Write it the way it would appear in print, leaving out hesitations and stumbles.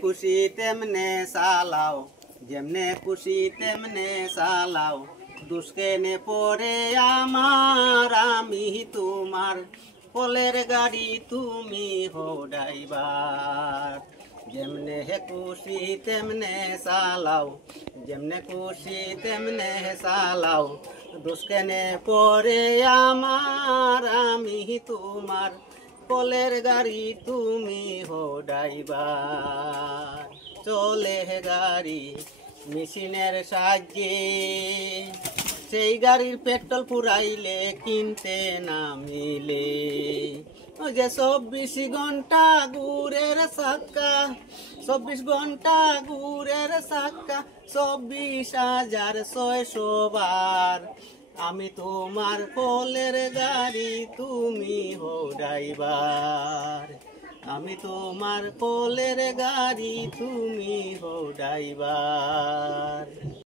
খুশি তেমনে চালাও, যেমনে খুশি তেমনে চালাও, দুষ্কেনে পরে আমার আমি তোমার, কলের গাড়ি তুমি হো ড্রাইভার। যেমনে খুশি তেমনে চালাও, যেমনে খুশি তেমনে চালাও, দুষ্কেনে পরে আমার আমি তোমার, কলের গাড়ি তুমি হো ড্রাইভার। চলে গাড়ি মেশিনের সাহায্যে, সেই গাড়ির পেট্রোল পুরাইলে কিনতে না মিলে। ওই যে 24 ঘন্টা ঘুরের চাক্কা, 24 ঘন্টা ঘুরের চাক্কা, 24,600 বার। আমি তোমার কলের গাড়ি তুমি হো ড্রাইভার, আমি তোমার কলের গাড়ি তুমি হো ড্রাইভার।